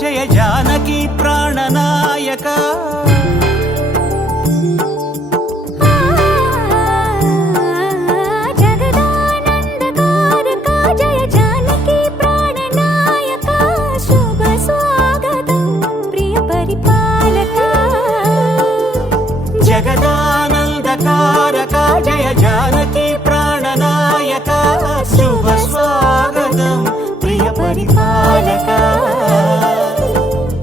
జయ జానకి ప్రాణనాయక జగదానందకారక జయ జానకి ప్రాణనాయక శుభ స్వాగతం ప్రియ పరిపాలక జగదానందకారక జయ జానకి ప్రాణనాయక శుభ స్వాగతం ప్రియ పరిపాలక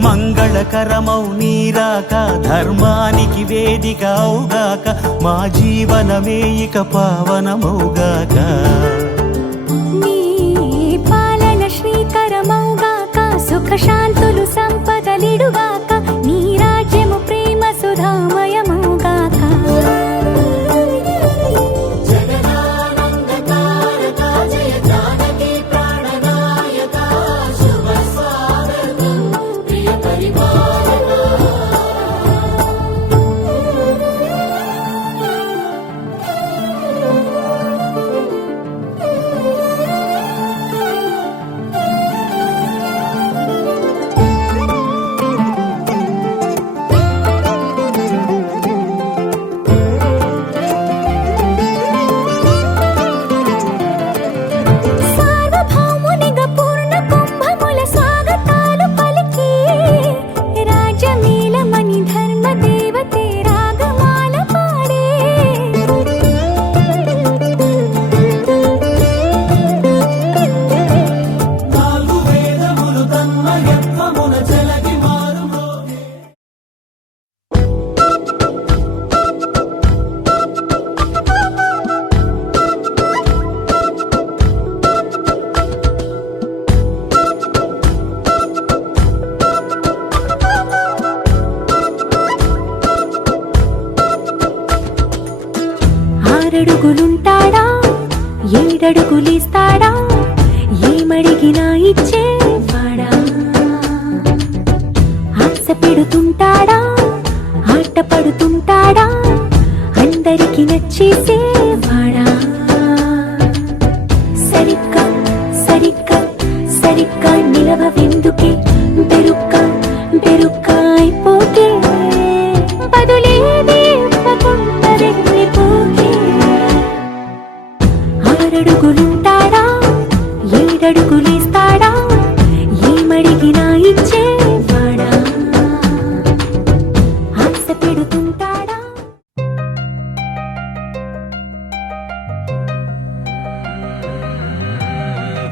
మంగళకరమౌ నీరాక ధర్మానికి వేదిక అవుగాక మా జీవనమే ఇక పావనమౌగాక నీ పాలన శ్రీకరమౌగాక సుఖ శాంతులు సంపదలిడుగాక నీ రాజ్యము ప్రేమ సుధామయమౌగాక ఆరడుగులుంటాడా ఏడడుగులిస్తాడా ఏమడిగినా ఇచ్చేవాడా ఆశ పెడుతుంటాడా ఆట పడుతుంటాడా అందరికి నచ్చేసేవాడా సరిగ్గా సరిగ్గా సరిగ్గా నిలవెందుకే బెరుక్క బెరుక్క అయిపోతే బదులేది ఇవ్వకుండా వెళ్ళిపోతే ఆరడుగులుంటాడా ఏడడుగులిస్తాడా ఏమడిగినా ఇచ్చేవాడా ఆశ పెడుతుంటాడా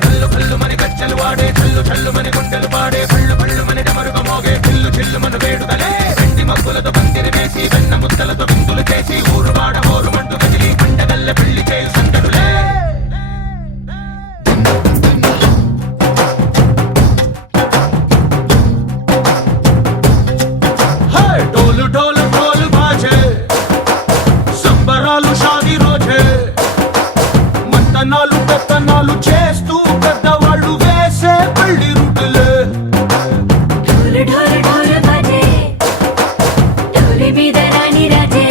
కల్లు కల్లు మని గజ్జలు వాడే కల్లు చల్లు మని గుండెలు పాడే పళ్ళు పళ్ళు మని డమరుగ మోగే పిల్లు చిల్లు మన వేడుదలే వెండి మబ్బులతో పందిరి వేసి వెన్న ముద్దలతో విందులు చేసి ఊరు వాడ ఊరు మంటు కదిలి పండగల్ల పెళ్లి చేయు సందడులే డోలు డోలు డోలు బాజే సంబరాలు షాదీ రోజే మంతనాలు పెత్తనాలు చేస్తూ పెద్దవాళ్ళు వేసే పెళ్లి రూటులే ఢోలు ఢోలు ఢోలు బాజే ఢోలి మీద రాణి రాజే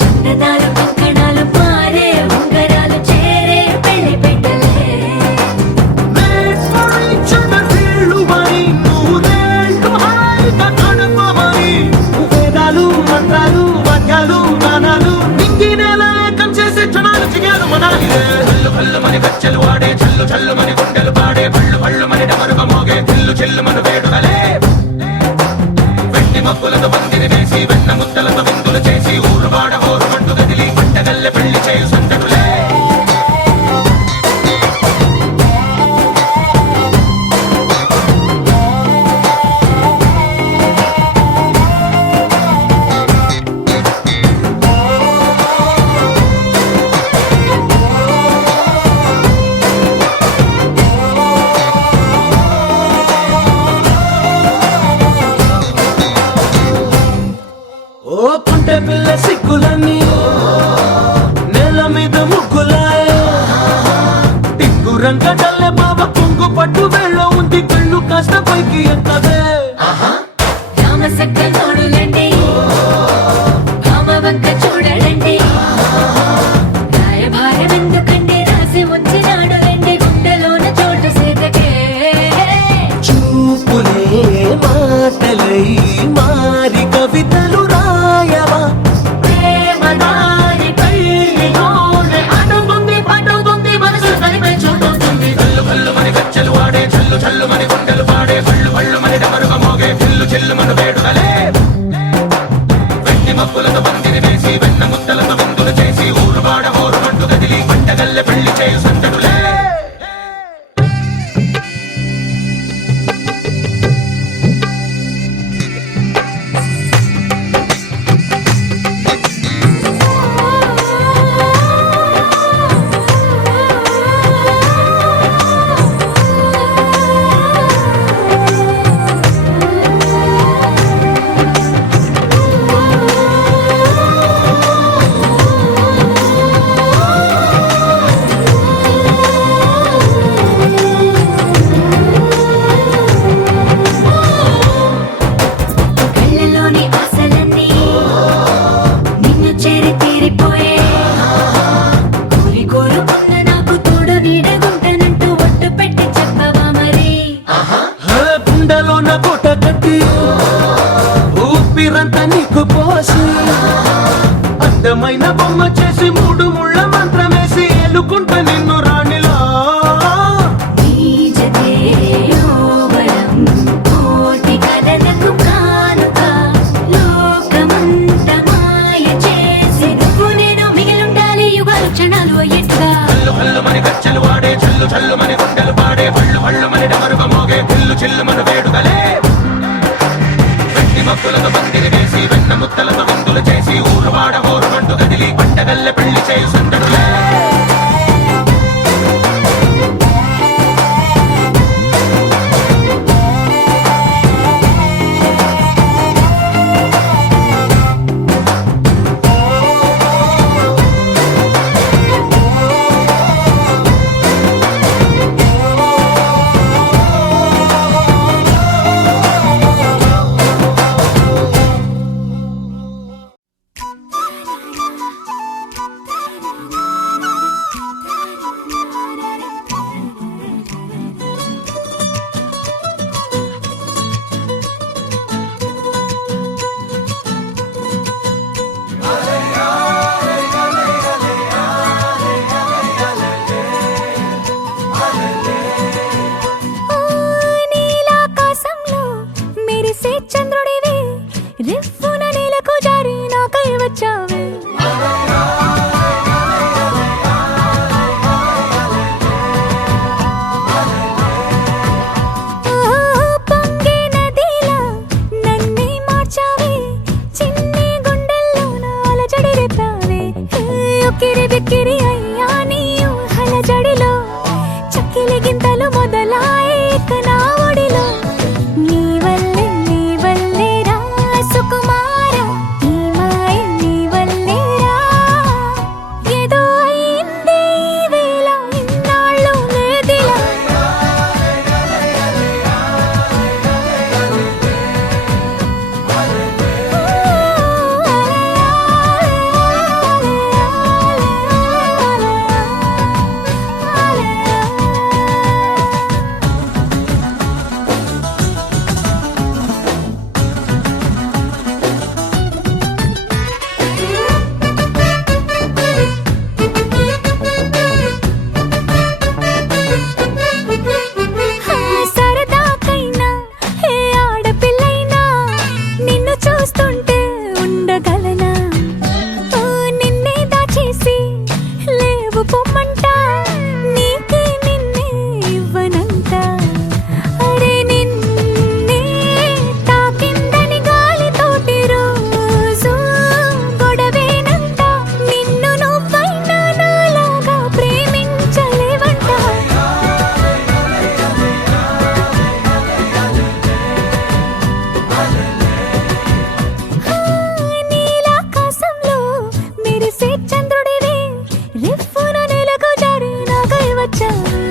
చందనాలు కంకణాలు మారే ఉంగరాలు చేరే పెళ్లి పెట్టలే వీళ్ళు మరి నూరేళ్ళు హాయిగా గడపమని వేదాలు మంత్రాలు వాక్యాలు గానాలు నింగి నేల ఏకం చేసే క్షణాలు చిగాలు మనాలి కల్లు కల్లు మని గజ్జలు వాడే చల్లు చల్లు మని గుండెలు పాడే పళ్ళు పళ్ళు మని డమరుగ మోగే పిల్లు చిల్లు మన వేడుదలే వెండి మబ్బులతో పందిరి వేసి వెన్న ముద్దలతో విందులు చేసి ఊరు వాడ ఊరు మంటు కదిలి పంటగల్లె పెళ్లి చేయు సందడులే అయ్యేట్టుగా హల్లు హల్లు మని గజ్జలు వాడే చల్లు చల్లు మని గుండెలు పాడే పళ్ళు పళ్ళు మని డమరుగ మోగే పిల్లు చిల్లు మన వేడుకలే వెండి మబ్బులతో పందిరి వేసి వెన్న ముద్దలతో విందులు చేసి ఊరు వాడ ఊరు మంటు కదిలి పండగల్లె పెళ్లి చేయు సందడులే నీలాకాశంలో మెరిసే చంద్రుడివి రివ్వున నేలకు జారి నాకై వచ్చావే పొంగే నదిలా నన్నే మార్చావే చిన్ని గుండెల్లోన అలజడి రేపావే ఉక్కిరి బిక్కిరి అయ్యా నీ ఊహల జడిలో చక్కిలి గింతలు మొదలాయే ఇక నా ఒడిలో నీ వల్లే రా సుకుమార ఈ మాయ నీ వల్లే రా ఏదో అయిందే ఈ వేళ ఇన్నాళ్ళు లేదిలా సరదాకైనా ఏ ఆడపిల్లైనా నిన్ను చూస్తుంటే ఉండగలనా నిన్నే దాచేసి లేవు పొమ్మంట నీకే నిన్నే ఇవ్వనంట అరే నిన్నే తాకిందని గాలితోటి రోజు గొడవేనంట నిన్ను నువ్వైనా నాలాగా ప్రేమించలేవంట నీలాకాశంలో మెరిసే చంద్రుడివి రివ్వున నేలకు జారి నాకై వచ్చావే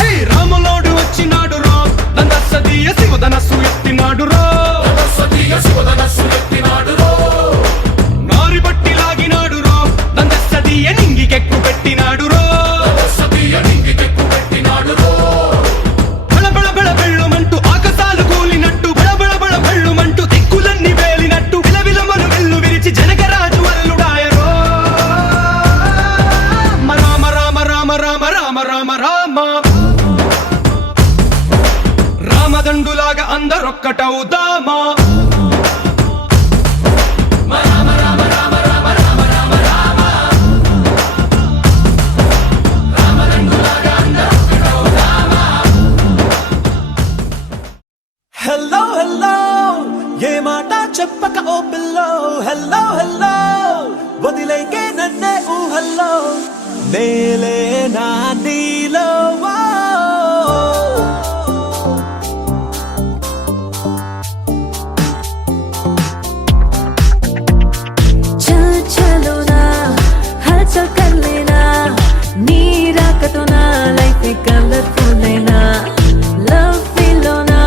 హే రాములోడు వచ్చినాడు రో దందసదీయ శివధనస్సు ఎత్తినాడు రో నారి బట్టి లాగినాడు రో దందసదీయ నింగికెక్కు పెట్టినాడు రో బళబళ బళ బెళ్ళుమంటూ ఆకాశాలు కూలినట్టు బళబళ బళ బెళ్ళుమంటూ దిక్కులన్నీ వేలినట్టు విలవిలమలు వెల్లు విరిచి జనకరాజు అల్లుడాయరో రామ రామ రామ రామ రామ రామ రామ రామదండులాగా అందరొక్కటవుదామా హలో హలో ఏ మాట చెప్పక ఓ పిల్లో హలో హలో వదిలేకే నన్నే ఊహల్లో నేలే నా నీలో చలో నా హల్చల్ కర్ లేనా నీ రాకతో నా లైఫ్ కలర్ఫుల్ అయినా లవ్ ఫీల్లోనా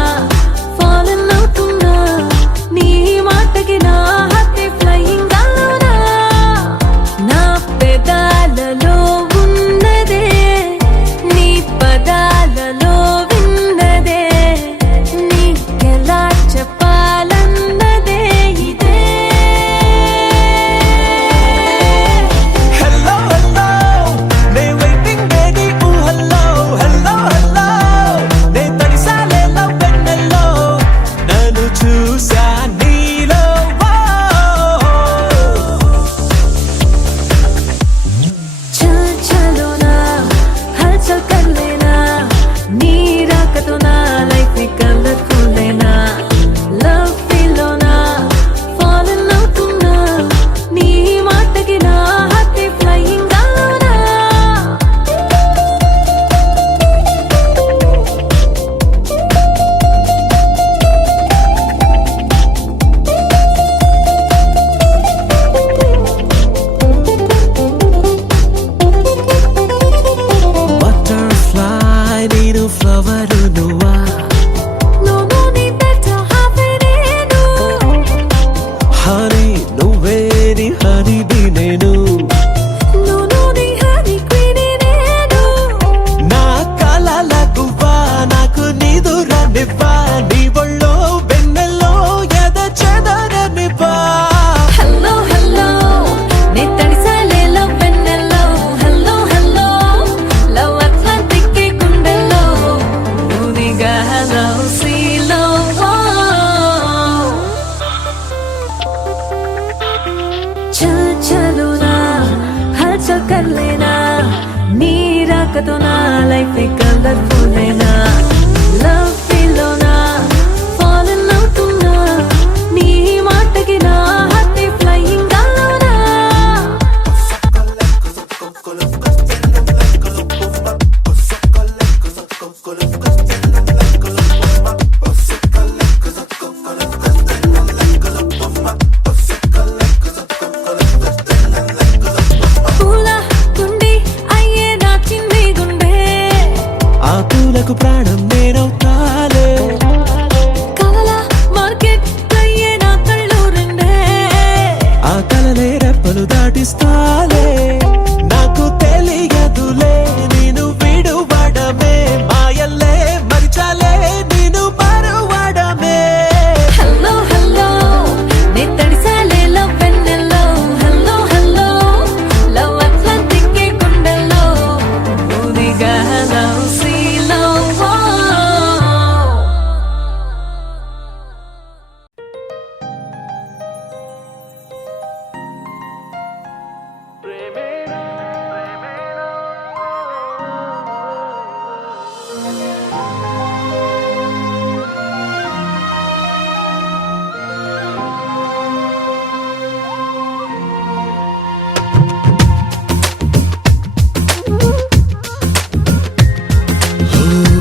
ఫాలన్ అవుతున్నా నీ మాటకి నా హార్ట్ ఫ్లయింగ్ అల్లోనా నా పెదాలలో ఉన్నదే లైఫ్ కలర్ఫుల్ అయినా లవ్ ఫీల్లోనా ఫాలన్ అవుతున్నా నీ మాటకి నా హార్ట్ ఫ్లయింగ్ గాల్లోనా పూల తుండి అయ్యే నా చిన్ని గుండె ఆ పూలకు ప్రాణం నేనవుతాలే కలల మార్కెట్ అయ్యే నా కళ్ళు రెండే ఆ కలలే రెప్పలు దాటిస్తాలే నాకు తెలియదులే నేను విడువడమే మాయల్లే మరిచాలే నేను మరువడమే హలో హలో నే తడిసాలే లవ్ వెన్నెల్లో హలో హలో లవ్ అట్లాంటిక్ గుండెల్లో ఊదిగా లవ్ సీలో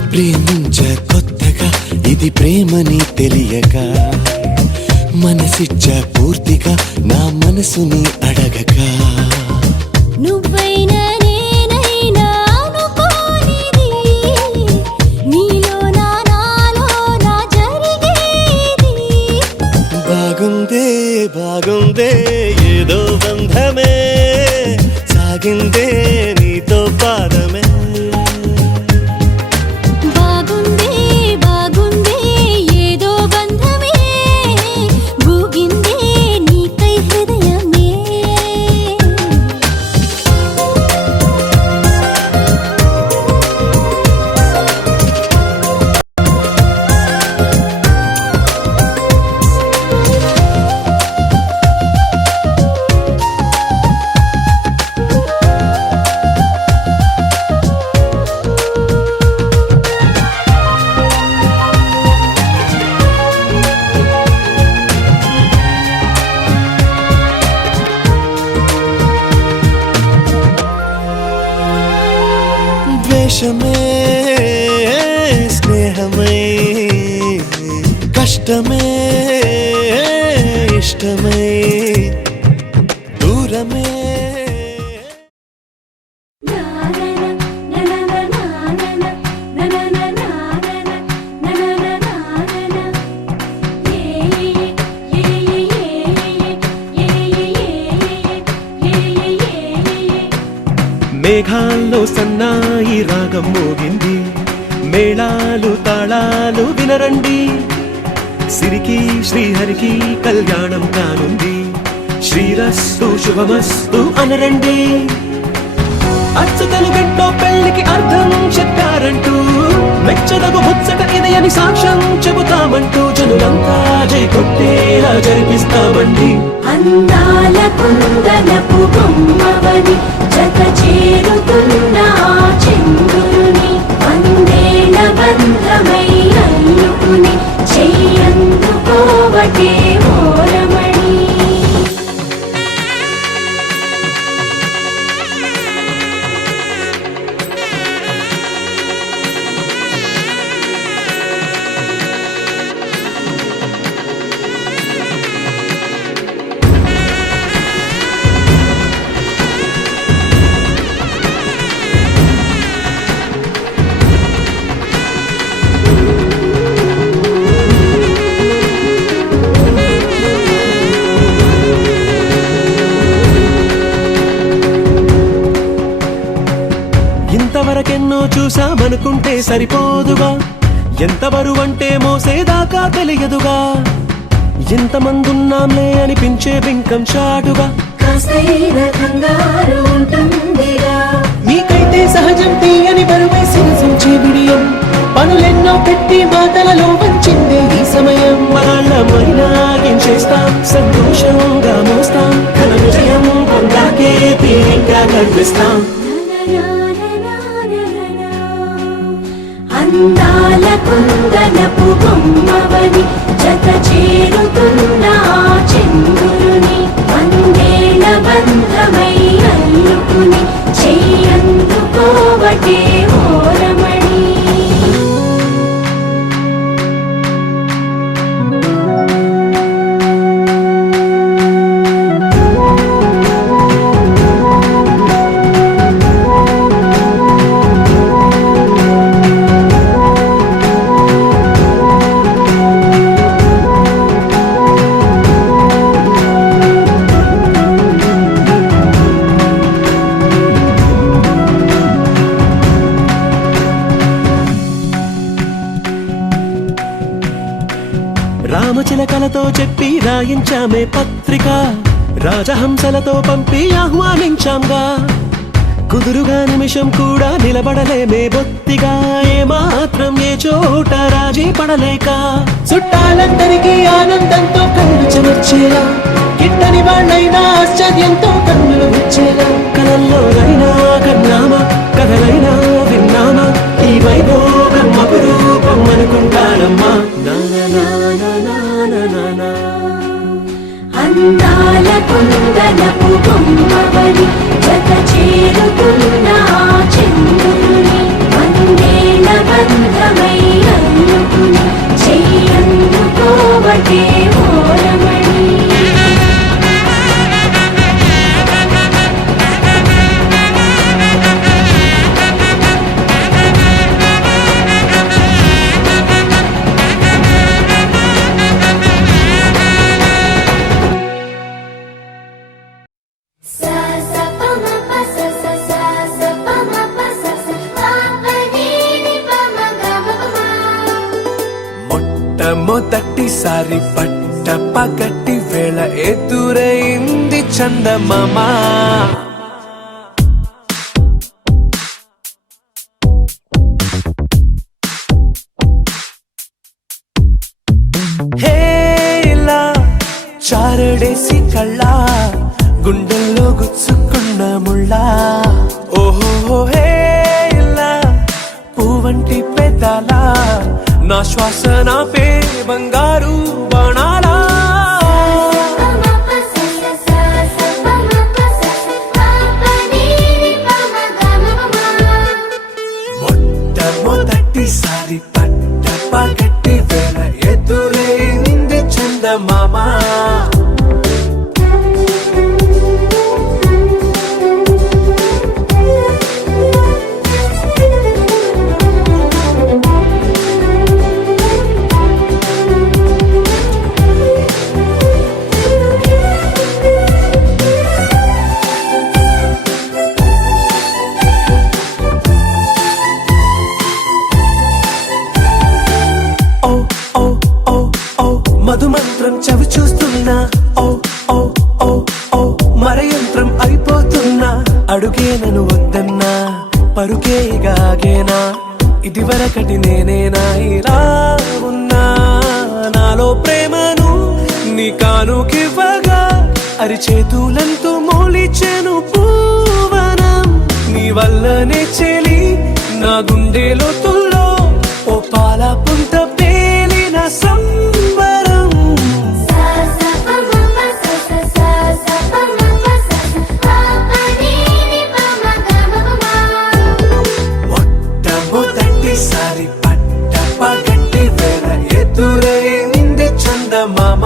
ప్రేమించ కొత్తగా ఇది ప్రేమని తెలియక మనసిచ్చ పూర్తిగా నా మనసుని అడగక నువ్వైనా నేనైనా అనుకోనిది నీలో నాలో నా జరిగేది బాగుందే బాగుందే ఏదో బంధమే సాగిందే నీతో పాదమే బాగుందే బాగుందే ఏదో బంధమే గూగిందే నీకై హృదయమే ద్వేషమే స్నేహమై కష్టమే ఇష్టమై దూరమే మేఘాల్లో సన్నాయి రాగం మోగింది మేళాలు తాళాలు వినరండి సిరికి శ్రీహరికి కళ్యాణం కానుంది శ్రీరస్తు శుభమస్తు అనరండి అచ్చతలు గంటో పెళ్లికి అర్థం చెప్పారంటూ మెచ్చదగు ముచ్చట ఇది అని సాక్ష్యం చెబుతామంటూ జనులంతా జై కొట్టేలా జరిపిస్తామండి అందాల కుందనపు బొమ్మవని జత చేరుతున్న ఆ చంద్రుని వందేళ్ల బంధమై అల్లుకుని చెయ్యందుకోవటే ఓరమణి ఇంతవరకెన్నో చూసామనుకుంటే సరిపోదుగా ఎంత బరువంటే మోసేదాకా తెలియదుగా ఎంతమందున్నాంలే అనిపించే బింకం చాటుగా కాస్తైన కంగారు ఉంటుందిగా మీకైతే సహజం తీయని బరువై సిరిసొంచే బిడియం పనులెన్నో పెట్టి మాటలలో వంచిందే ఈ సమయం మనాళ్ళమైనా ఏం చేస్తాం సంతోషంగా మోస్తాం ఘన విజయం పొందాకే తీరిగ్గా కనిపిస్తాం అందాల కుందనపు బొమ్మవని జత చేరుతున్న ఆ చంద్రుని వందేల బంధమై అల్లుకుని చెయ్యందుకోవటే ఓరమణి. రామచిలకలతో చెప్పి రాయించామే పత్రిక, రాజహంసలతో పంపి ఆహ్వానించాంగా. కుదురుగా నిమిషం కూడా నిలబడలేమే బొత్తిగా, ఏ మాత్రం ఏ చోట రాజీ పడలేక. చుట్టాలందరికీ ఆనందంతో కళ్ళు చెమర్చేలా, గిట్టని వాళ్ళైనా ఆశ్చర్యంతో కన్నులు వచ్చేలా. కలల్లోనైనా కన్నామా, కథలైనా విన్నామా, ఈ వైభోగం అపురూపం అనుకుంటానమ్మా. అందాల కుందనపు బొమ్మవని జత చేరుతున్న ఆ చంద్రుని వందేల బంధమై అల్లుకుని చెయ్యందుకోవటే ఓరమణి. మొట్టమొదటిసారి పట్ట పగటి వేళ ఎదురైంది చందమామ. హేలా చారడేసి కళ్ళ గుండెల్లో గుచ్చుకున్న ముళ్ళా. ఓహో హేలా పువ్వంటి పెదాలా, నా శ్వాస నాపే బంగారు బాణాలా. మొట్టమొదటిసారి పట్ట పగటి వేళ ఎదురైంది చందమామ. మధుమంత్రం చవి చూస్తున్నా, ఓ ఓ ఓ ఓ మరయంత్రం అయిపోతున్నా. అడుగే నన్ను వద్దన్నా, పరుకే గాగేనా, ఇది వరకటి నేనేనా ఇలా ఉన్నా. నాలో ప్రేమను నీ కానుకివ్వగా అరిచేతులంతో మోలిచెను పూవనం. నీ వల్లనే చెలి నా గుండెలో తుల్లో ఓ పాల పుంత పేలిన సంబరం. మొట్టమొదటిసారి పట్ట పగటి వేళ ఎదురైంది చందమామ.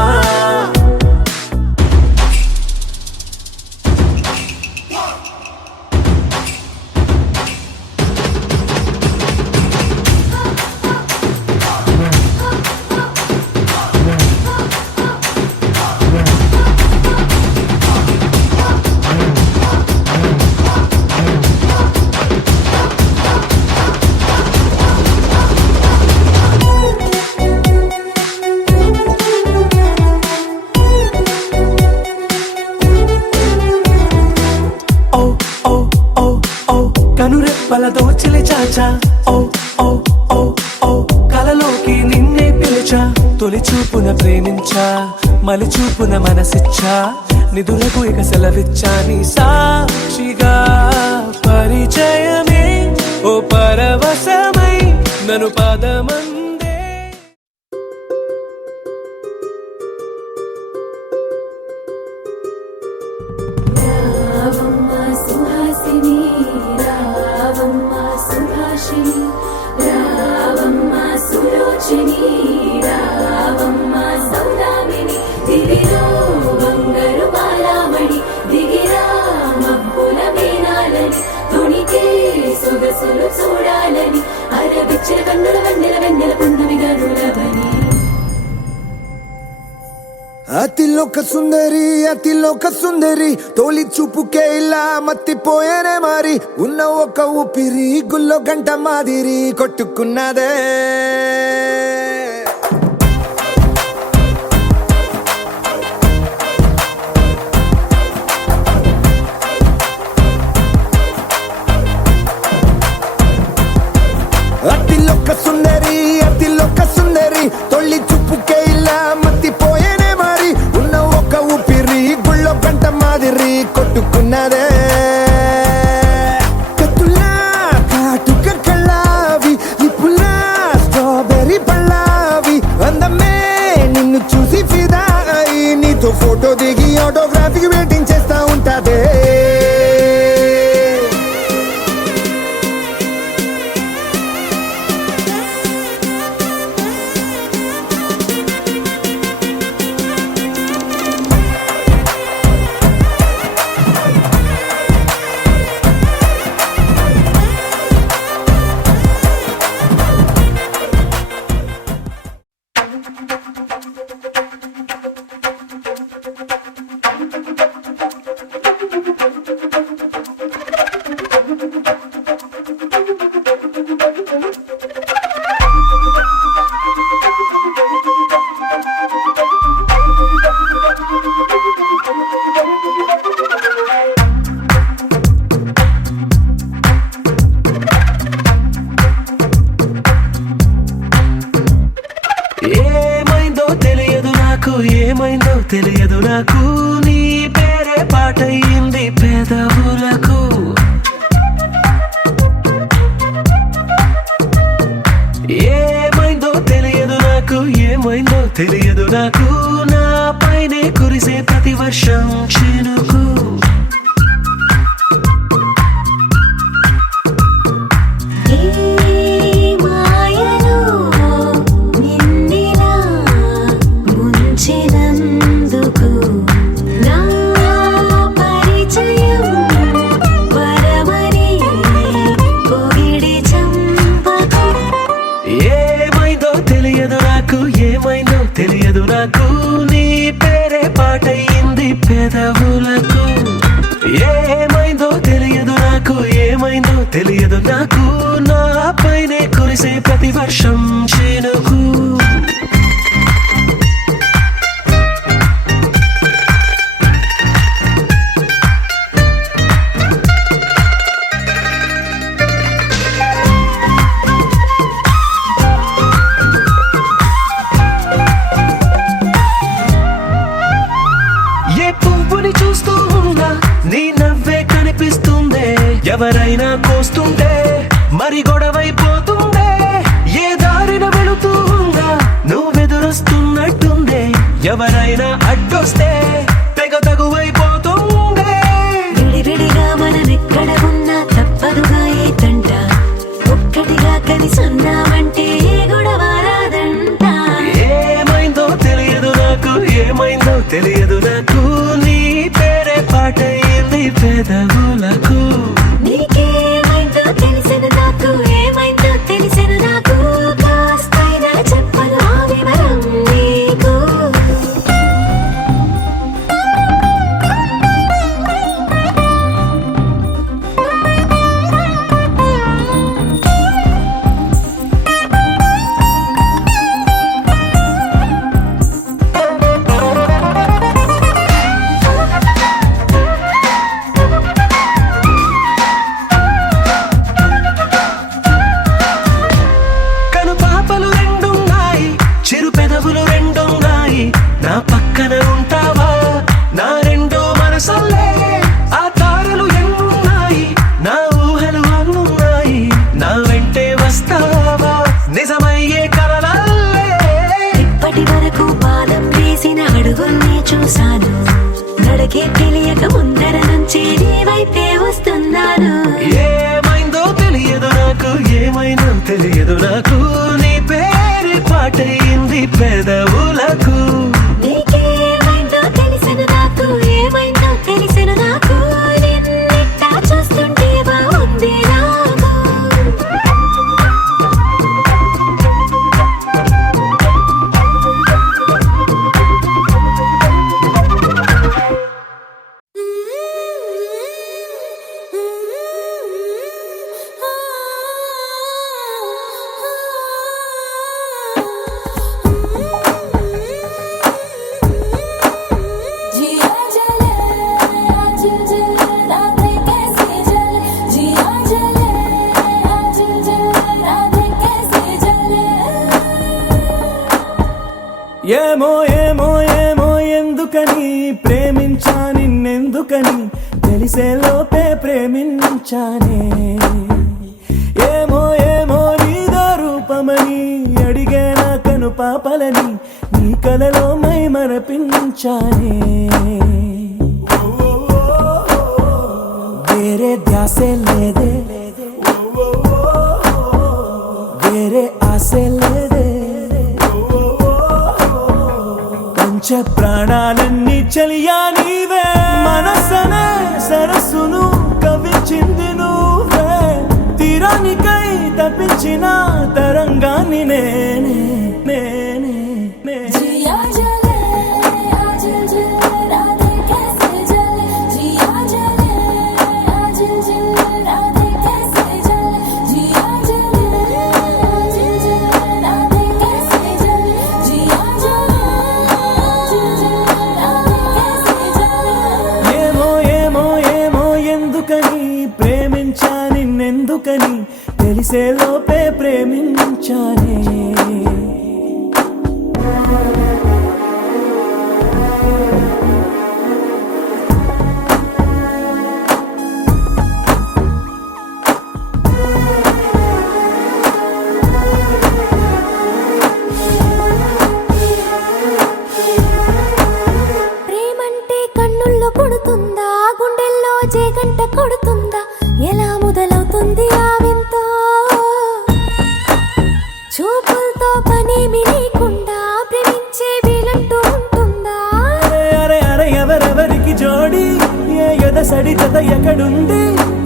కనురెప్పల దోచిలి చాచా, ఓ ఓ ఓ ఓ కలలోకి నిన్నే పిలిచా. తొలి చూపున ప్రేమించా, మలి చూపున మనసిచ్చా, నిధులకు ఇక సెలవిచ్చా. నీ సాక్షిగా పరిచయమే ఓ పరవశమై నన్ను పాదమందే. రావమ్మ సుహాసిని రావమ్మ సుభాషిణి రావమ్మ సులోచని రావమ్మ సౌదామిని దివిలో బంగారు బాలామణి దిగిరా మబ్బుల మేనాలని తొణికే సొగసులు చూడాలని అరవిచ్చల కన్నుల వెన్నెల వెన్నెల పున్నమిగా నులవని అతిలోక సుందరి తోలి చూపుకే ఇలా మత్తిపోయేనే మారి ఉన్న ఒక ఊపిరి గుల్లో గంట మాదిరి కొట్టుకున్నదే. అతిలోక సుందరి తొలి చూపుకే ఇలా మత్తిపోయేనే మారి ఉన్న ఒక ఊపిరి గుళ్ళో గంట మాదిరి కొట్టుకున్నదే. కత్తులా కాటుక కళ్ళావి ఇప్పులా స్ట్రాబెర్రీ పళ్ళావి అందమే నిన్ను చూసి ఫిదా అయి నీతో ఫోటో దిగి ఆటోగ్రాఫీకి వెయిటింగ్ చేస్తా ఉంటాదే. ఏమైందో తెలియదు నాకు నీ పేరే పాటయింది పెదవులకు. ఏమైందో తెలియదు నాకు నా పైనే కురిసే ప్రతి వర్షం చినుకు. తెలియదు నాకు నీ పేరే పాటయింది పెదవులకు. ఏమైందో తెలియదు నాకు నా పైనే కురిసే ప్రతి వర్షం చినుకు. ఎవరైనా కోస్తుంటే మరి గొడవైపోతుందే. ఏ దారిన వెళుతుందా నువ్వెదురొస్తున్నట్టుందే. ఎవరైనా అడ్డొస్తే తెగ తగువైపోతుందే. విడివిడిగా మనమెక్కడ ఉన్నా తప్పదుగా ఏ తంట. ఒక్కటిగా కలిసి ఉన్నామంటే గొడవ రాదంట. ఏమైందో తెలియదు నాకు నీ పేరే పాటయింది పెదవులకు. నీకేమైందో తెలిసిన నాకు ఏమైందో తెలిసిన నాకు కాస్తైనా చెప్పను ఆ వివరం నీకు. నుంచి నీ వైపే వస్తున్నాను. ఏమైందో తెలియదు నాకు, ఏమైనా తెలియదు నాకు, నీ పేరు పాటయింది పెదవులకు. నీకేమైందో తెలిసెను నాకు, ఏమైందో తెలిసెను నాకు, నిన్నిట్టా చూస్తుంటే బాగుంది నాకు. जिया जले आजिल जले राधे कैसे जले, जिया जले आजिल जले राधे कैसे जले. ఏమో ఏమో ఏమో ఎందుకని ప్రేమించా నిన్నెందుకని తెలిసే లోపే ప్రేమించానే. ఏమో ఏమో నీదో రూపమని అడిగే నా కను పాపలని నీ కలలో మై మరపించానే. వేరే ధ్యాసే లేదే, వేరే ఆశే లేదే, పంచ ప్రాణాలన్నీ చలియా నీవే. మనసనే సరస్సును కవించింది నువ్వే, తీరానికై తప్పించిన తరంగాన్ని నేనే నేనే నే. जिया जले आजिल जले राधे कैसे जले, जिया जले आजिल जले राधे कैसे जले, जिया जले आजिल जले राधे कैसे जले, जिया जले आजिल जले राधे कैसे जले. ఏమో ఏమో ఏమో ఎందుకని ప్రేమించా నిన్నెందుకని తెలిసే లోపే ప్రేమించానే. ప్రేమంటే కన్నుల్లో కొడుతుందా, గుండెల్లో జేగంట కొడుతుందా, ఎలా మొదలవుతుంది ఆ వింత? చూపులతో పనేమి లేకుండా ప్రేమించే వీలంటూ ఉంటుందా? అరే అరే ఎవరెవరికి జోడి, ఏ ఎదసడి జత ఎక్కడుంది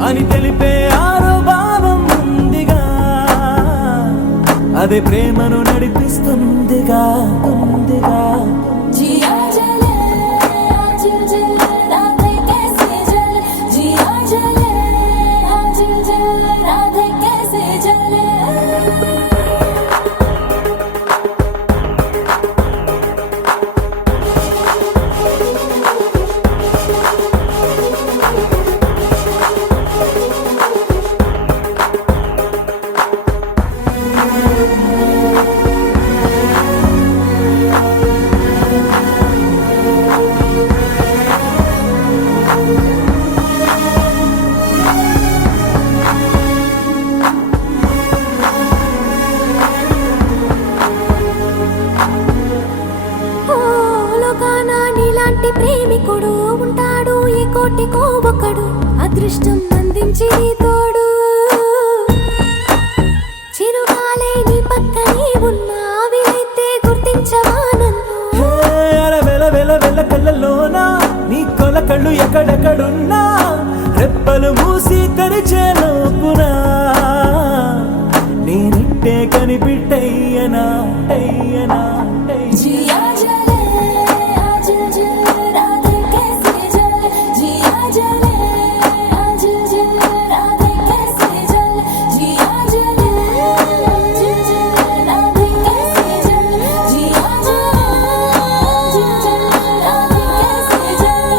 అని తెలిపే ఆరో భావం ఉందిగా, అదే ప్రేమను నడిపిస్తుందిగా ఉందిగా. जिया जले आजिल जले राधे कैसे जले, जिया जले आजिल जले राधे कैसे जले. నీలాంటి ప్రేమికుడు ఉంటాడు ఈ కోటికో ఒకడు, అదృష్టం అందించి నీ తోడు. చిరుగాలే నీ పక్కనే ఉన్నా వీలైతే గుర్తించవా నన్ను. అరే వెల వెల వెల కళ్ళలోనా నీ కొల కళ్ళు ఎక్కడెక్కడున్నా, రెప్పలు మూసి తెరిచే లోపునా నేనిట్టే కనిపిట్టయ్యనా అయ్యనా. जिया जले आजिल जले राधे कैसे जले, जिया जले आजिल जले राधे कैसे जले, जिया जले आजिल जले राधे कैसे जले, जिया जले आजिल जले राधे कैसे जले.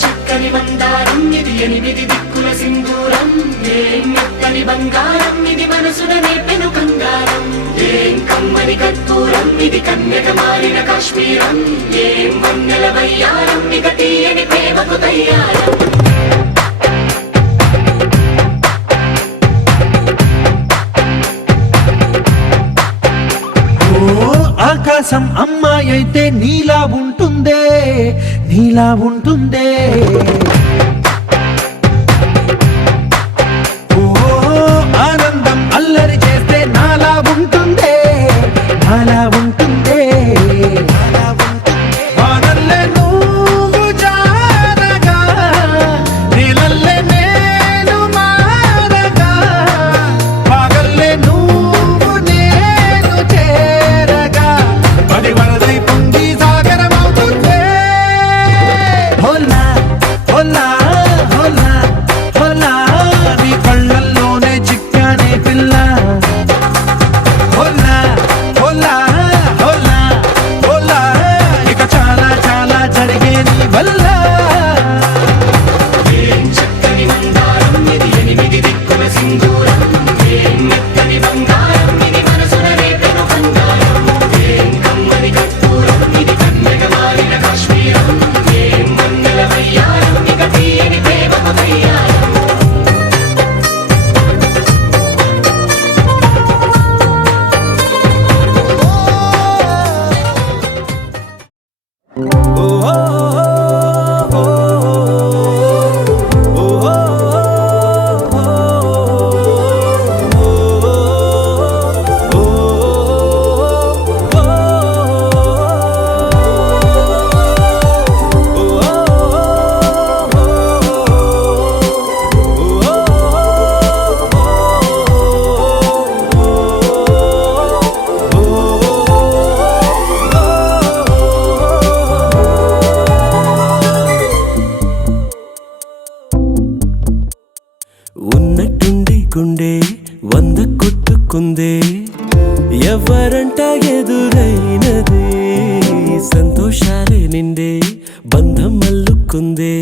చక్కని మందారం ఇది, ఎనిమిది దిక్కుల సింధూరం, ఏం మెత్తని బంగారం ఇది, మనసున నేర్పెను కంగారం. ఏం కమ్మని కర్పూరం ఇది కన్యక మారిన కాశ్మీరం ఏం వన్నెల వయ్యారం ఇక తీయని ప్రేమకు తయ్యారం ఆకాశం అమ్మాయి అయితే నీలా ఉంటుందే నీలా ఉంటుందే ఓ ఆనందం అల్లరి చేస్తే నాలా ఉంటుందే నాలా ఉంటుందే వానల్లే నువ్వు జారగా నీలల్లే నేను మారగా పగల్లే నువ్వు నేను చేరగా పడి వరదై పొంగి సాగరమవుతుందే హోలా హోలా హోలా హోలా నీ కళ్ళల్లోనే చిక్కానే పిల్ల హోలా హోలా హోలా హోలా ఇక చాలా చాలా జరిగే నీ వల్ల ఏం చక్కని మందారం ఇది ఎనిమిది దిక్కుల సింధూరం ఏం మెత్తని బంగారం ఇది మనసున రేపెను బంగారం ఏం కమ్మని కర్పూరం ఇది కన్యక మారిన కాశ్మీరం ఏం వన్నెల వయ్యారం ఇక తీయని ప్రేమకు తయ్యారం ఉన్నట్టుండి గుండె 100 కొట్టుకుందే ఎవరంట ఎదురైనది సంతోషాలే నిండే బంధం మల్లుకుందే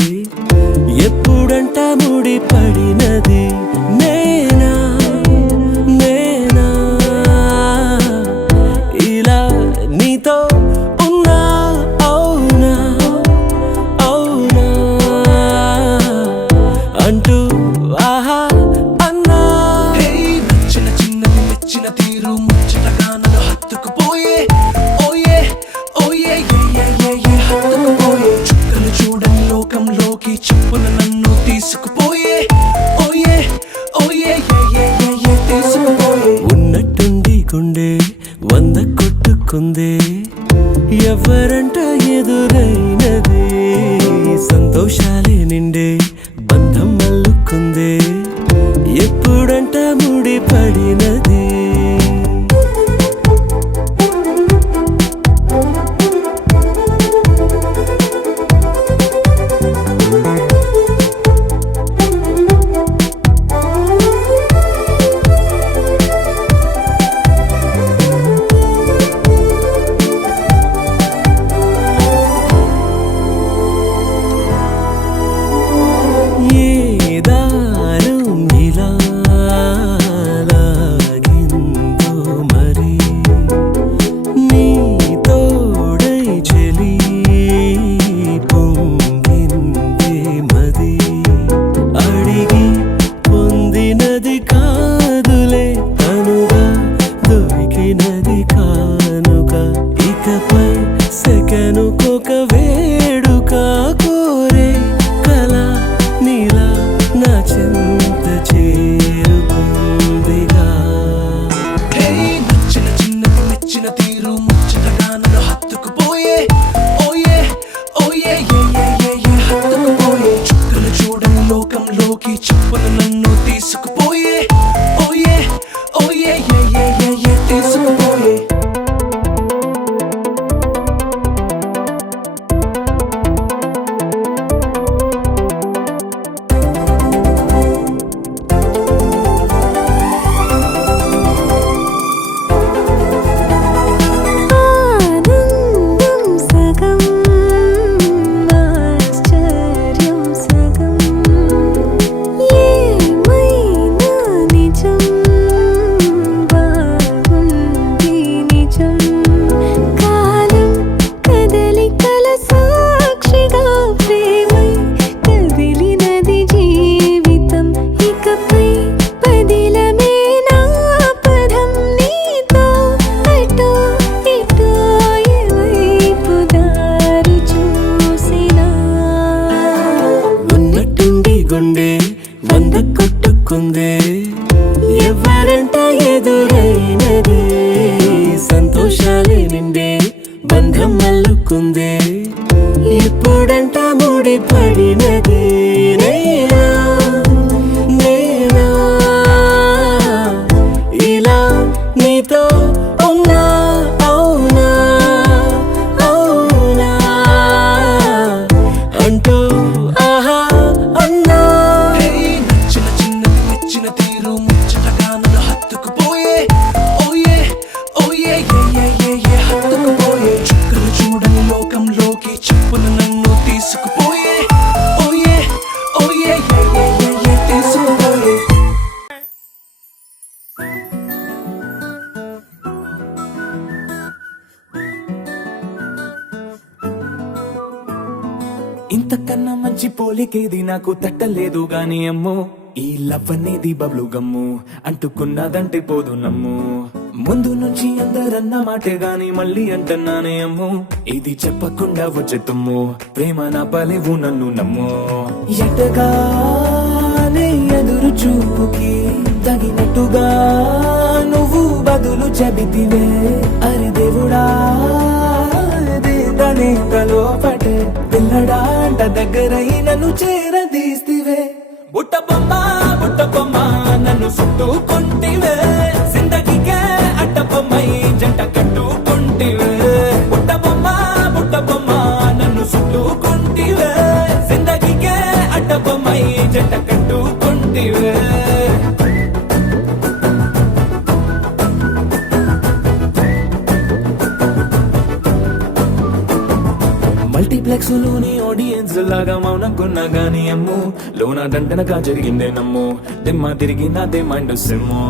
ఎప్పుడంట ముడి పడినది నేనా నేనా ఇలా నీతో ఉన్నా అవునా అవునా అంటూ ఆహా అన్నా నచ్చిన చిన్నది మెచ్చిన తీరు ముచ్చటగా నన్ను హత్తుకుపోయే ఓయే ఓయే హత్తుకుపోయే చుక్కలు చూడని లోకంలోకి చెప్పున నన్ను తీసుకుపోయే ఓయే ఓయే తీసుకుపోయే ఉన్నట్టుండి గుండె 100 కొట్టుకుందే ఎవరంట ఎదురైనది సంతోషాలే నిండే బంధం మల్లుకుందే ఎప్పుడంట ముడి పడినది దారంట ఎదురైనది సంతోషాలే నిండే బంధం అల్లుకుందే ఇప్పుడంట ముడి పడినది నేనా నేనా ఇలా నీతో ఉన్నా అవునా అవునా అంటూ ఆహా అన్నా చిన్న చిన్నది మెచ్చిన తీరు ముచ్చటగా నన్ను హత్తుకుపోయే ఓయే ఓయే ఏ హత్తుకుపోయే చుక్కలు చూడని లోకంలోకి చెప్పున నన్ను తీసుకుపోయే ఓయే ఓయే ఏ తీసుకుపోయే ఇంతకన్నా మంచి పోలికేది నాకు తట్టలేదు గాని అమ్మో ఈ లవ్ అనేది బబ్లు గమ్ము అంటుకున్నదంటే పోదు నమ్ము ముందు నుంచి అందరన్న మాటే గాని మళ్ళీ అంటున్నానే అమ్ము ఇది చెప్పకుండా వచ్చే తుమ్ము ప్రేమ నా పలేవు నన్ను నమ్ము ఎటగానే ఎదురు చూపుకి తగినట్టుగా నువ్వు బదులు చెబితివే అరి దేవుడా తనే పటే పిల్లడాంట దగ్గరై నన్ను చేరదీస్తివే బుట్ట బొమ్మ నన్ను చుట్టుకుంటివే జిందగీకే అడ్డ బొమ్మై జంట కట్టుకుంటివే బుట్ట బొమ్మ నన్ను చుట్టుకుంటివే జిందగీకే అడ్డ బొమ్మై జంట కట్టుకుంటివే మల్టీప్లెక్స్ లోని ఆడియన్స్ లాగా మౌనంకున్నా గానీ అమ్ము లోన దండనగా జరిగిందే నమ్ము దిమ్మ తిరిగి నాదే మైండ్ సిమ్ము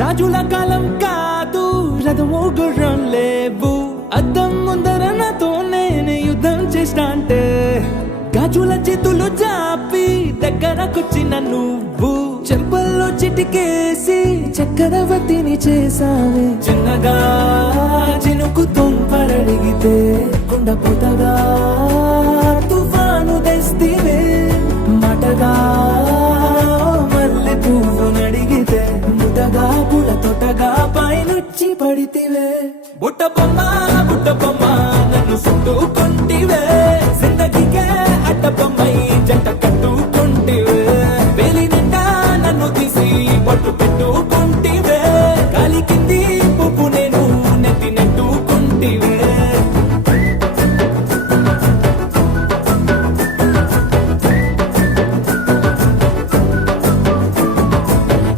రాజుల కాలం కాదు రథము గుర్రం లేవు అద్దం ముందర నాతో నేను యుద్ధం చేస్తా అంటే గాజుల చేతులు చాపి దగ్గరకొచ్చిన నువ్వు చెంపల్లో చిటికేసి చక్రవర్తిని చేసావే చిన్నగా చినుకు తుంపరడిగితే కుండపోతగా తుఫాను తెస్తివే మాటగా మల్లె పువ్వు నడిగితే ముదగా పుల తోటగా పైనుచ్చి పడితివే బుట్ట బొమ్మ నన్ను చుట్టుకుంటివే జిందగీకే అడ్డ బొమ్మై జంట కట్టుకుంటివే వేలి నిండా నన్ను తీసి పట్టు పెట్టుకుంటివే గాలి కింది పువ్వు నేను నెత్తి నెట్టుకుంటివే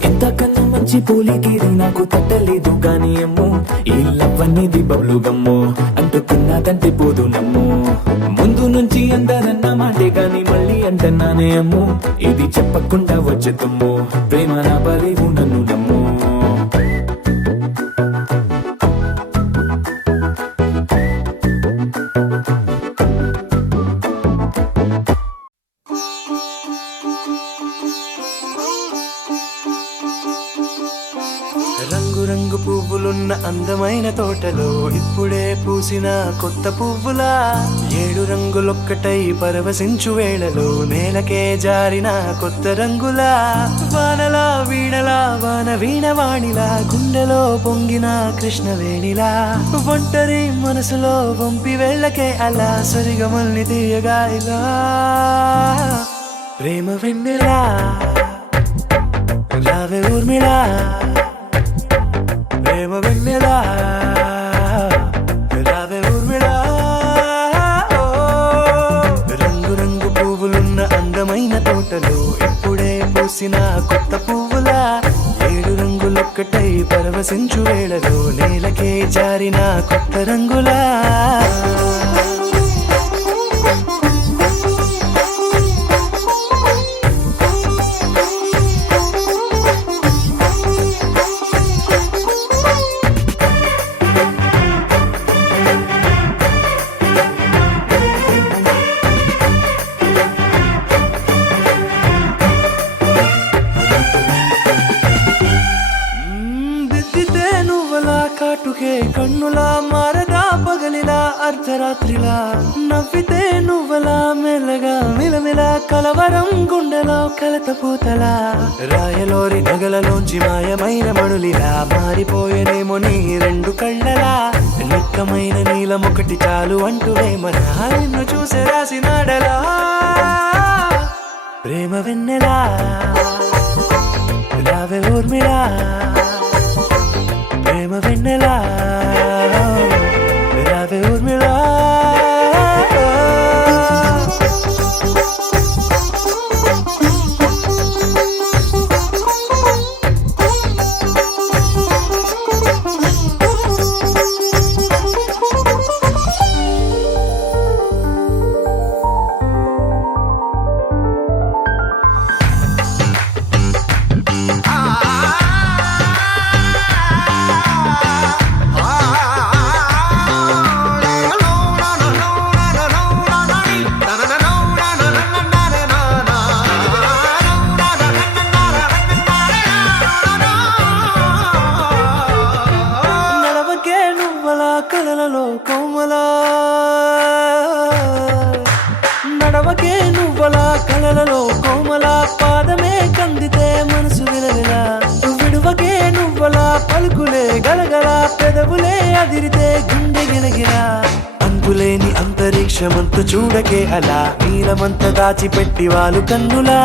ఇంతకన్నా మంచి పోలికేది నాకు తట్టలేదు గాని అమ్ము ఈ లవ్ అనేది బబ్లు గమ్ము అంటుకున్నదంటే పోదు నమ్ము ముందు నుంచి అందరన్న మాటే గాని మళ్ళీ అంటున్నానే అమ్ము ఇది చెప్పకుండా వచ్చే తుమ్ము ప్రేమ నా పలేవు నన్ను నమ్ము రంగు రంగు పువ్వులున్న అందమైన తోటలో ఇప్పుడే పూసిన కొత్త పువ్వులా 7 రంగులొక్కటై పరవశించు వేళలో నేలకే జారిన కొత్త రంగులా వానలా వీణలా వాన వీణవాణిలా గుండెలో పొంగిన కృష్ణవేణిలా ఒంటరి మనసులో వంపి వెళ్ళకే అలా సరిగమల్ని తీయగా ఇలా ప్రేమ వెన్నెలా రావే ఊర్మిళా ప్రేమ వెన్నెలా రావే ఊర్మిళా రంగు రంగు పువ్వులున్న అందమైన తోటలో ఇప్పుడే పూసిన కొత్త పువ్వులా 7 రంగులొక్కటై పరవశించు వేళలో నేలకే జారిన కొత్త రంగులా కన్నులా మారదా పగలిలా అర్ధరాత్రిలా నవ్వితే నువ్వలా మెల్లగా మిలమిల కలవరం గుండెలో కలతపోతలా రాయలోరి నగలలోంచి మాయమైన మణులిలా మారిపోయేనేమో నీ రెండు కళ్ళలా నిక్కమైన నీలం ఒకటి చాలు అంటూ వేమన నిన్ను చూసే రాసినాడలా ప్రేమ వెన్నెలా రావే ఊర్మిళా ప్రేమ వెన్నెలా రావే ఊర్మిళా నడవకే నువ్వలా కలలలో కోమలా నడవకే నువ్వలా కలలలో కోమలా పాదమే కందితే మనసు విలవిలా విడువకే నువ్వలా పలుకులే గలగల పెదవులే అదిరితే గుండె గిలగిలా అంతులేని అంతరిక్షమంతు చూడకే అలా నీలమంత దాచిపెట్టి వాళ్ళు కన్నులా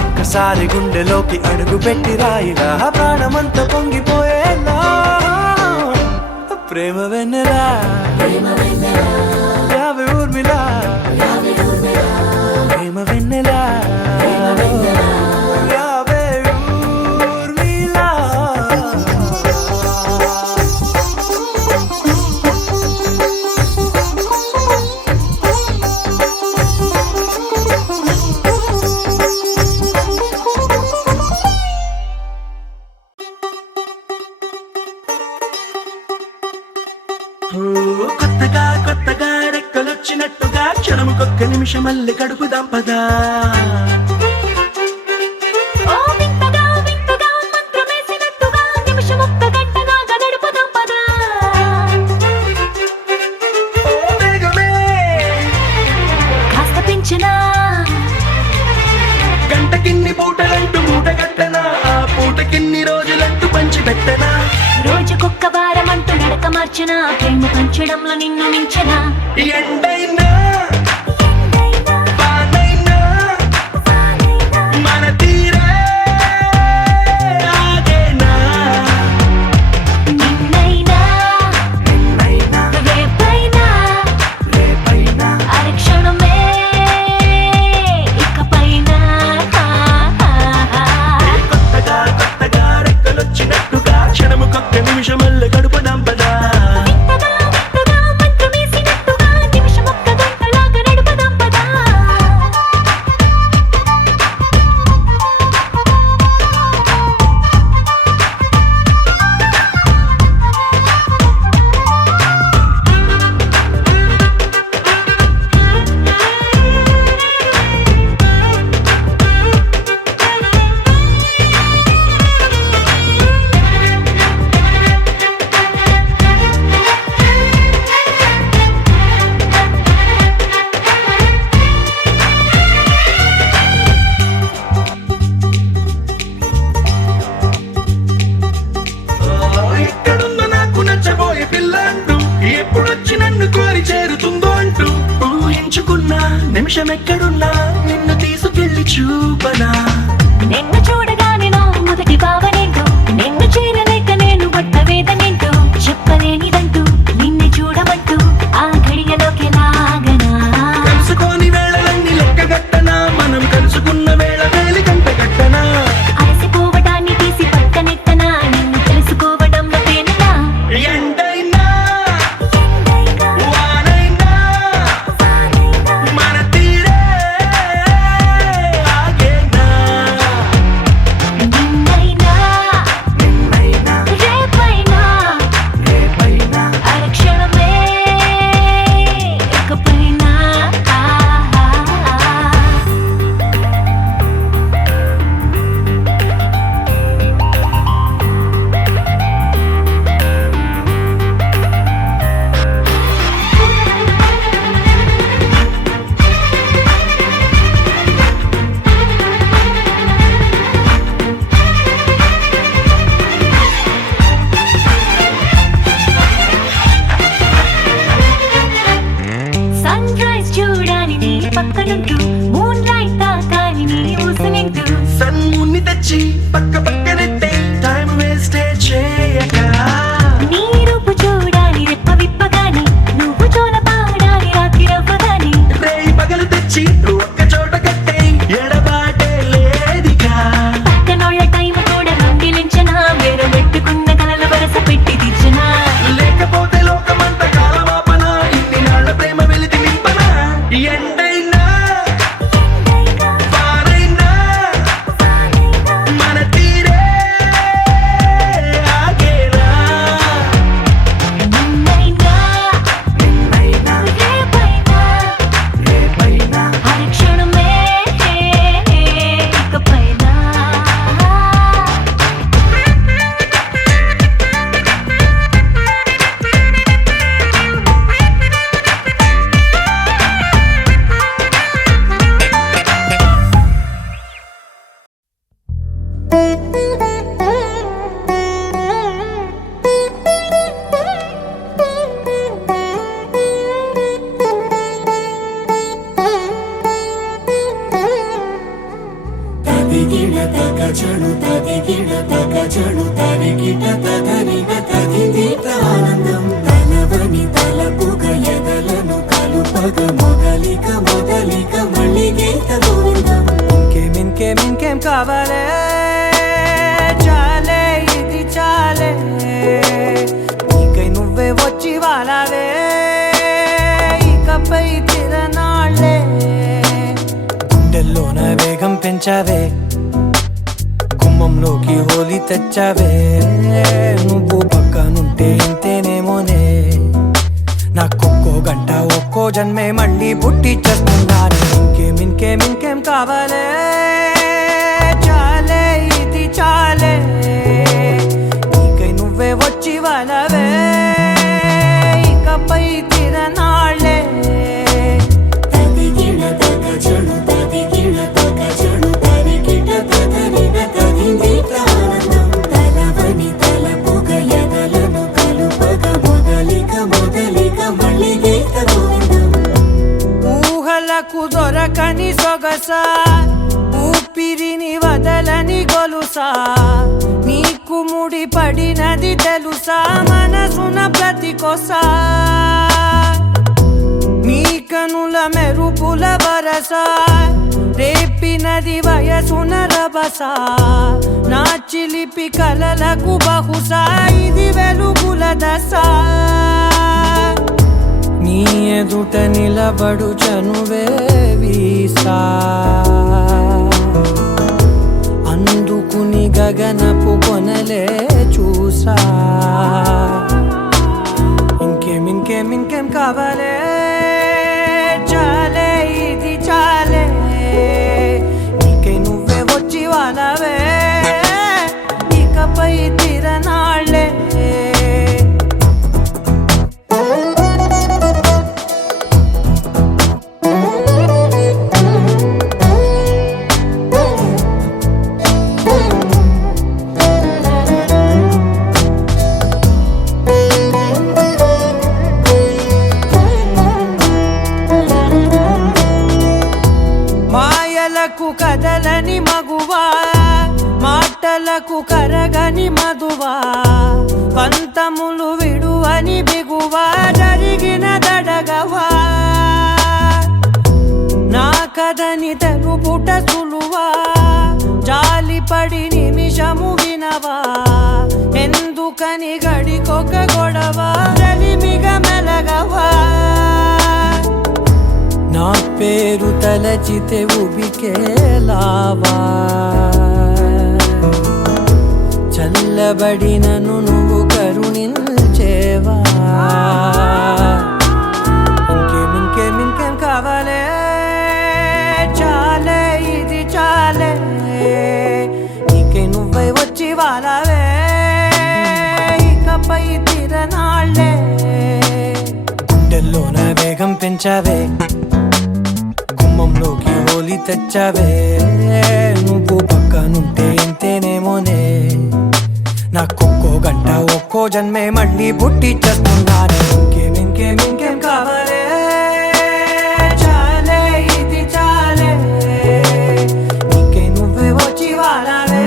ఒక్కసారి గుండెలోకి అడుగు పెట్టి రాయిలా ప్రాణమంత పొంగిపోయేలా ప్రేమ వెన్నెలా యావే ఊర్మిళా ప్రేమ వెన్నెలా యావే ఊర్మిళా కొత్తగా కొత్తగా రెక్కలొచ్చినట్టుగా క్షణముకొక్క నిమిషం మళ్ళీ కడుపుదాం పదా ఓ వింతగా వింతగా మంత్రమేసినట్టుగా నిమిషమొక్క గంటగా గడుపుదాం పదా ఓ వేగమే కాస్త పెంచినా గంటకిన్ని పూటలంటూ మూటగట్టనా ఆ పూటకిన్ని రోజులంటూ పంచి పెట్టనా రోజుకొక్క వారం అంటూ నడక మార్చిన ప్రేమ పంచడంలో నిన్ను మించిన ఎండైనా వానైనా మన తీరే ఆగేనా నిన్నైనా రేపైనా అరక్షణమే ఇకపైన కొత్తగా కొత్తగా రెక్కలొచ్చినట్టుగా క్షణముకొక్క నిమిషం మళ్ళీ గడుపుదాం పదా వింతగా వింతగా మంత్రమేసినట్టుగా నిమిషమొక్క గంటలాగా నడుపుదాం పదా ఎక్కడుందో నాకు నచ్చబోయే పిల్ల అంటూ ఎప్పుడొచ్చి నన్ను కోరి చేరుతుందో అంటూ ఊహించుకున్నా నిమిషం ఎక్కడున్నా నిన్ను తీసుకెళ్లి చూపనా నిన్ను చూడగానే నా మొదటి భావనేంటో నిన్ను చేరలేక నేను పడ్డ వేదనేంటో చెప్పలేనిదంటూ నిన్ను చూడమంటూ ఆ ఘడియలోకి లాగనా కలుసుకోని వేళలన్నీ లెక్కగట్టనా మనం కలుసుకున్న వేళ వేలి కంట గట్టనా అలసిపోవటాన్ని తీసి పక్కనెత్తనా నిన్ను తెలుసుకోవడంలో తేనెనా ఎండైనా వానైనా మన తీరే ఆగే అన్ని తెచ్చి పక్క పక్కనెట్టే టైం వేస్ట్ చేయక నీ రూపు చూడాలి రెప్ప విప్పగాని నువ్వు జోల పాడాలి రాత్రి రవ్వగాని రేయి పగలు తెచ్చి ఒక్క చోట కట్టే ఎడబాటే లేదిగా పక్కనోళ్ళ టైం కూడా దొంగిలించనా వేరే పెట్టుకున్న కలల వరస పెట్టి తీర్చనా లేకపోతే లోకమంత కాలమాపన ఇన్ని నాళ్ళ ప్రేమ వెలితి నింపన ఎండైనా వారైనా మన తీరే ఆగేనా నిన్నైనా రేపైనా హరి క్షణమే ఇకపైనా తదిగిడ తగజడు తదిగిడ తగజడు తరిగిట తదరిన తదిదీత ఆనందం తలవని తలపుగ ఎదలను కలుపగ మొదలిక మొదలిక మళ్ళీ గీత గోవిందం ఇంకేం కావాలే చాలే ఇది చాలే నీకై నువ్వే వచ్చి వాలావే ఇకపై తిరనాళ్ళే గుండెల్లోన వేగం పెంచావే గుమ్మంలోకి హోలీ తెచ్చావే నువ్వు పక్కనుంటే ఇంతేనేమోనే నాకొక్కో గంట ఒక్కో జన్మే మళ్ళీ పుట్టి చేస్తున్నాను ఇంకేం కావాలే చాలే ఇది చాలే నీకై నువ్వే వచ్చి వాళ్ళవే ఇకపై తిరనాళ్ళే తదిగిడ తగజడు తదిగిడ తగజడు తరిగిట తదరిన తదిదీత ఆనందం తలవని తలపుగ ఎదలను కలుపగ మొదలిక మొదలిక మళ్ళీ గీత గోవిందం ఊహలకు దొరకని సొగసా ఊపిరిని వదలని గొలుసా నీకు ముడి పడినది తెలుసా మనసున ప్రతి కొసా నీ కనుల మెరుపుల వరస రేపినది వయసున రభస నా చిలిపి కలలకు బహుశా ఇది వెలుగుల దశ నీ ఎదుట నిలబడు చనువే వీసా అందుకుని గగనపు కొనలే చూసా ఇంకేం కావాలే చాలే ఇది చాలే నీకై నువ్వే వచ్చి వాళ్ళవే ఇకపై తిరనాళ్ళే మాయలకు కదలని మగువా మాటలకు కరగని మధువా పంతములు విడువని బిగువా జరిగిన దడగవా నా కథని తెలుపుట సులువా జాలిపడి నిమిషము వినవా ఎందుకని గడికొక గొడవ రలిమిగ మెలగవా నా పేరు తలచితే ఉబికేలావా చల్లబడినను నువ్వు కరుణించేవా ఇంకేం కావాలే చాలే ఇది చాలే నీకై నువ్వై వచ్చి వాళ్ళవే ఇకపై తిరనాళ్ళే గుండెల్లోన వేగం పెంచావే గుమ్మంలోకి హోలీ తెచ్చావే నువ్వు పక్కనుంటే ఇంతేనేమోనే నాకొక్కో గంట ఒక్కో జన్మే మళ్ళీ పుట్టి చేస్తున్నాను ఇంకేం కావాలే చాలే ఇది చాలే నీకై నువ్వే వచ్చి వాళ్ళవే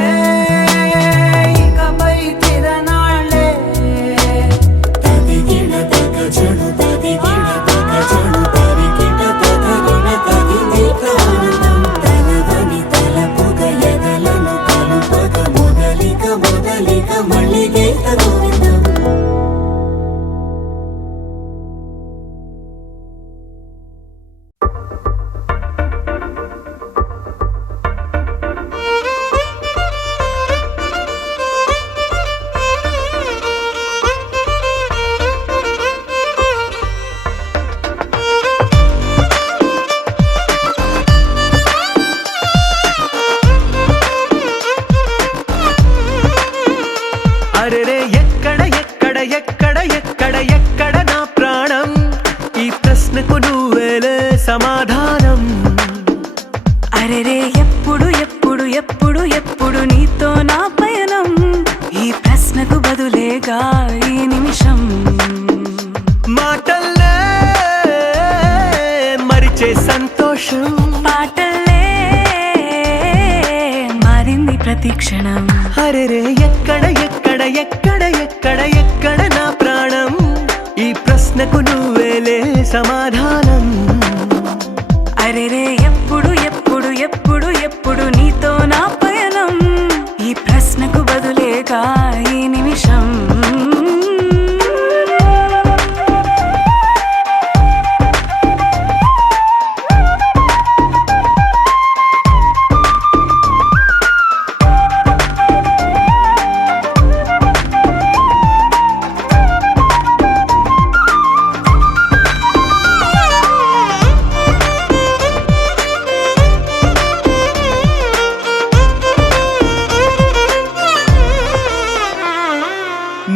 ఎప్పుడు ఎప్పుడు నీతో నా పయనం ఈ ప్రశ్నకు బదులేగా ఈ నిమిషం మాటల్లే మరిచే సంతోషం పాటలే మారింది ప్రతి క్షణం అరెరే ఎక్కడ ఎక్కడ ఎక్కడ ఎక్కడ ఎక్కడ నా ప్రాణం ఈ ప్రశ్నకు నువ్వేలే సమాధానం అరెరే ఎప్పుడు ఎప్పుడు ఎప్పుడు ఎప్పుడు నీతో నా పయనం ఈ ప్రశ్నకు బదులేగా ఈ నిమిషం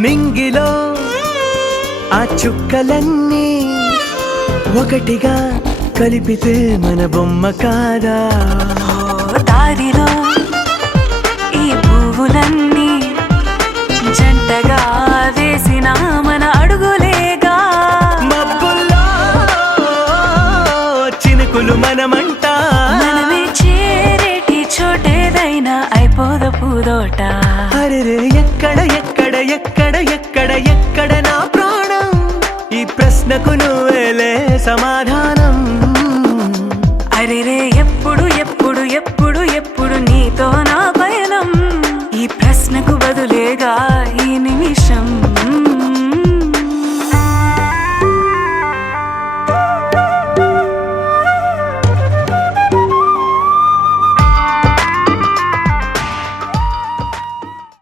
నింగిలో ఆ చుక్కలన్నీ ఒకటిగా కలిపితే మన బొమ్మ కాదా దారిలో ఈ పువ్వులన్నీ జంటగా వేసిన మన అడుగులేగా మబ్బుల్లో చినుకులు మనమంట మనమే చేరేటి చోటేదైనా అయిపోదు పూదోట అరెరే ఎక్కడ ఎక్కడ ఎక్కడ ఎక్కడ ఎక్కడ నా ప్రాణం ఈ ప్రశ్నకు నువ్వేలే సమాధానం అరెరే ఎప్పుడు ఎప్పుడు ఎప్పుడు ఎప్పుడు నీతో నా పయనం ఈ ప్రశ్నకు బదులేగా ఈ నిమిషం